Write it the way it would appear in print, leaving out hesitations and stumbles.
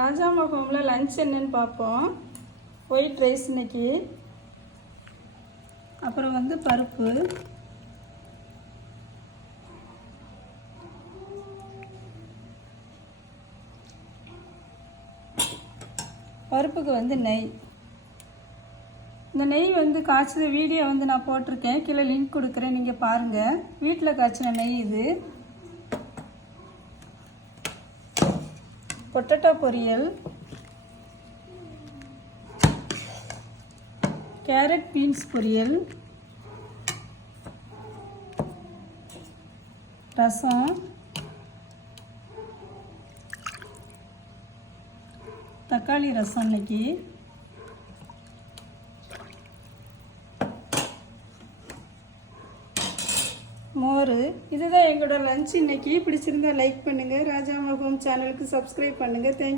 ராஜாமா ஹோமில் லஞ்ச் என்னன்னு பார்ப்போம். ஒயிட் ரைஸ் இன்னைக்கு. அப்புறம் வந்து பருப்பு, பருப்புக்கு வந்து நெய். இந்த நெய் வந்து காய்ச்சத வீடியோ வந்து நான் போட்டிருக்கேன், கீழே லிங்க் கொடுக்குறேன், நீங்கள் பாருங்கள். வீட்டில் காய்ச்சின நெய் இது. பொட்டேட்டோ பொரியல், கேரட் பீன்ஸ் பொரியல், ரசம், தக்காளி ரசம் இன்னைக்கு. மோர். இதுதான் எங்களோட லஞ்ச் இன்னைக்கு. பிடிச்சிருந்தா லைக் பண்ணுங்கள். ராஜாமா ஹோம் சேனலுக்கு சப்ஸ்கிரைப் பண்ணுங்கள். தேங்க்யூ.